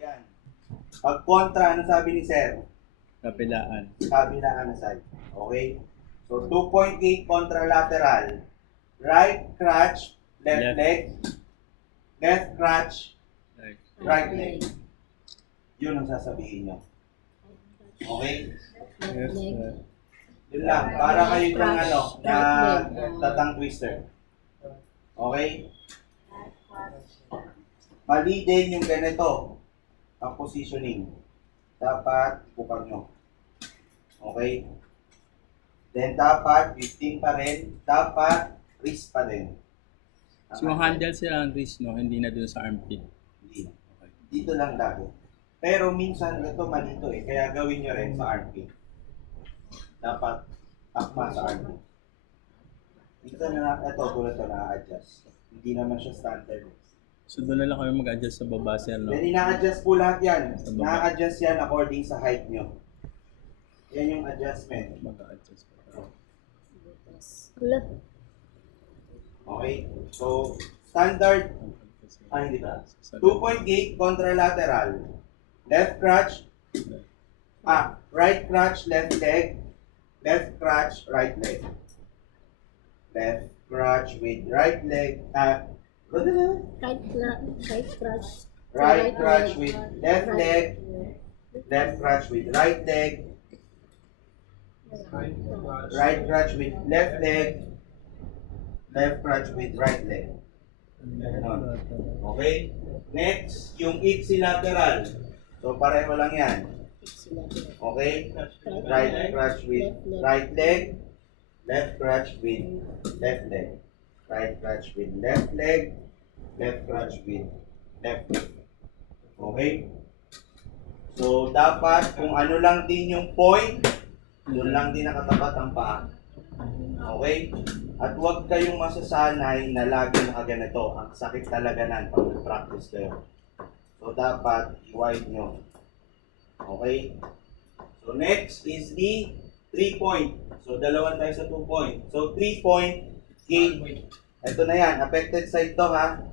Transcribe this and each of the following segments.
Ayan. Pag kontra, ano sabi ni Sir? Kapilaan. Kabilaan na side. Okay? So, 2.8 contralateral. Right crotch, left leg. Left crotch, right leg. Yun ang sasabihin nyo. Okay? Yes, sir. Yun lang. Para kayo yung na tatang twister. Okay? Mali din yung ganito. Ang positioning. Dapat bukang nyo. Okay? Then dapat 15 pa rin. Dapat wrist pa rin. So, yung handle sila ang wrist, no? Hindi na dun sa armpit. Hindi. Dito lang lagi. Pero minsan ito malito eh. Kaya gawin nyo rin sa armpit. Dapat takma sa armpit. Dito na ito tulad ito na-adjust. Hindi naman siya standard. So, doon na lang kami mag-adjust sa baba, sir, no? Then ina-adjust po lahat yan. Sa baba. Na-adjust yan according sa height nyo. Yan yung adjustment. Mag-adjust pa. Okay? So, standard, hindi ba? 2.8 contralateral. Left crotch, right crotch, left leg. Left crotch, right leg. Left crotch with right leg. Right crotch. Right crotch with left leg. Left crotch with right leg. Right crotch with left leg. Left crotch with right leg. Ganon. Okay? Next, yung ipsilateral. So, pareho lang yan. Okay? Right crotch with right leg. Left crotch with left leg. Right crotch with left leg. Left crotch with left leg. Okay? So, dapat kung ano lang din yung point, doon lang din nakatapat ang paa. Okay? At huwag kayong masasanay na lagi nakaganito. Ang sakit talaga nan pag nag-practice kayo. So, dapat i-wide nyo. Okay? So, next is the 3-point. So, dalawa tayo sa 2-point. So, 3-point gate. Ito na yan. Affected side to ha.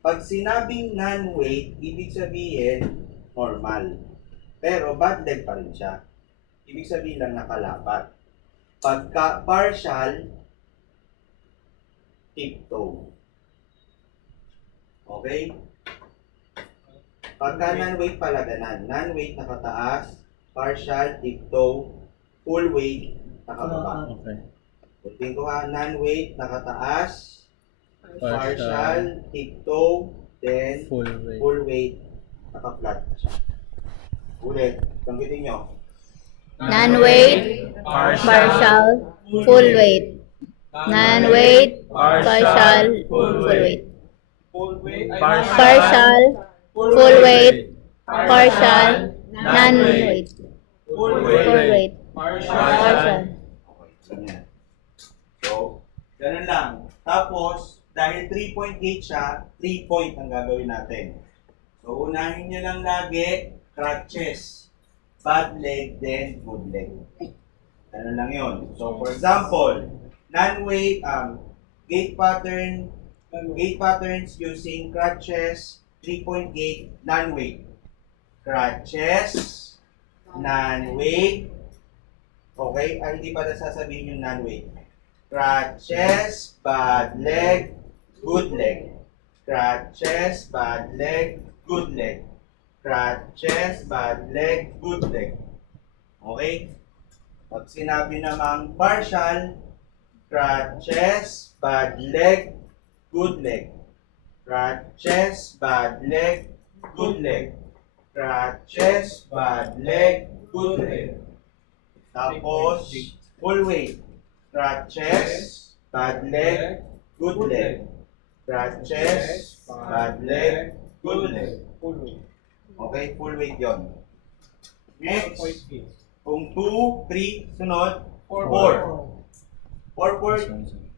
Pag sinabing non-weight, ibig sabihin normal. Pero bad leg pa rin siya. Ibig sabihin lang nakalapat. Pagka partial, tiptoe. Okay? Pagka non-weight pala ganan. Non-weight nakataas, partial, tiptoe, full weight, nakababa. Okay. Ulitin ko ha, non-weight nakataas, Partial, partial, tiptoe, then full weight. full weight, naka-flat siya. Ulit, banggitin nyo. Non-weight, partial, full weight. Non-weight, partial, full weight. Partial, full weight, partial, non-weight. Full weight, partial. Ganyan. So, ganun lang. Tapos, dahil 3-point gate siya, 3-point ang gagawin natin. So, unahin nyo lang lagi, crutches. Bad leg, then good leg. Ganun lang yun. So, for example, non-weight, gate patterns using crutches, 3-point gate, non-weight. Crutches, non-weight. Okay? Hindi pa nasasabihin yung non-weight. Crutches, bad leg, good leg. Crutches, bad leg, good leg. Crutches, bad leg, good leg. Okay? Pag sinabi namang partial, crutches, bad leg, good leg. Crutches, bad leg, good leg. Crutches, bad leg, good leg. Tapos, full weight. Crutches, bad leg, good leg. Crutches, bad leg, good leg. Okay, full weight yon. Next, kung 2, 3, sunod, 4.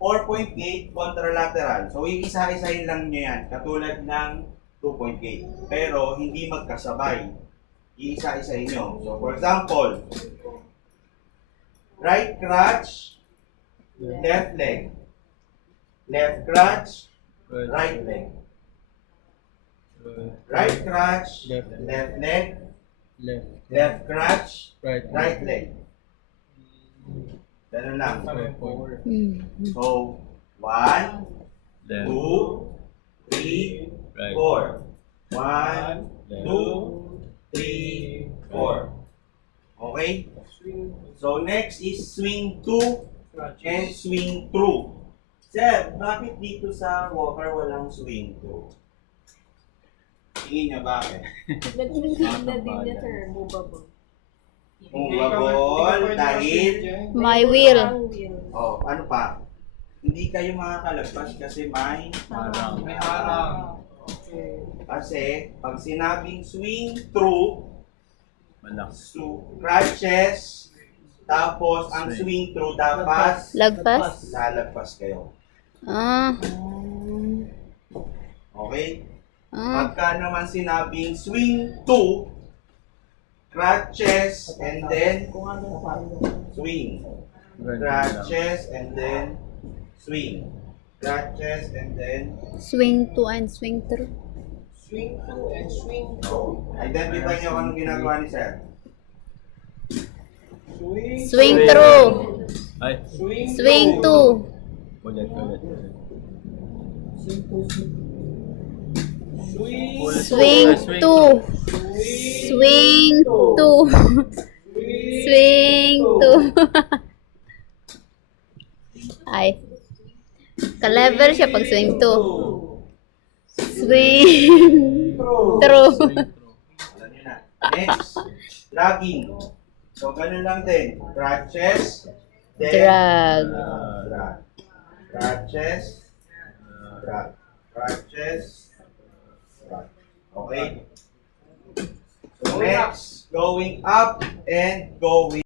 4-point gate, contralateral. So, iisa-isahin lang nyo yan, katulad ng 2-point gate. Pero, hindi magkasabay. Iisa-isahin nyo. So, for example, right crotch, left leg. Left crotch, right leg. Right crutch, Left. left leg, Left. left crutch, Right. right leg. Ganun lang. So, 1, Left. 2, 3, Right. 4. 1, 2, 3, 4. Okay? So, next is swing 2 and swing through. Sir, bakit dito sa walker walang swing through? Tingin niya bakit? Nag-movable na din niya, sir. Movable. Movable dahil My will. Ang wheel. oh, ano pa? Hindi kayo makakalagpas kasi may Harang. Okay. kasi pag sinabing swing through, Malakas. crutches, tapos ang swing through dapat Lagpas. lalagpas kayo. Ah. Okay? Ah. Pagka naman sinabing swing to, crutches and then swing. Crutches and then swing. Crutches and then Swing to and swing through. Swing through and swing through. identify niyo kung anong ginagawa ni Sir. Swing through. Ay. Swing to. Ulit. Swing to. Swing to. Swing to. Ay. Ka-level siya pag swing to. Swing through. Alam niyo na. Next, dragging. So, ganun lang din. Crutches, then Drag. drag. Crutches, drag. Crutches, drag. Okay? So, next, going up and going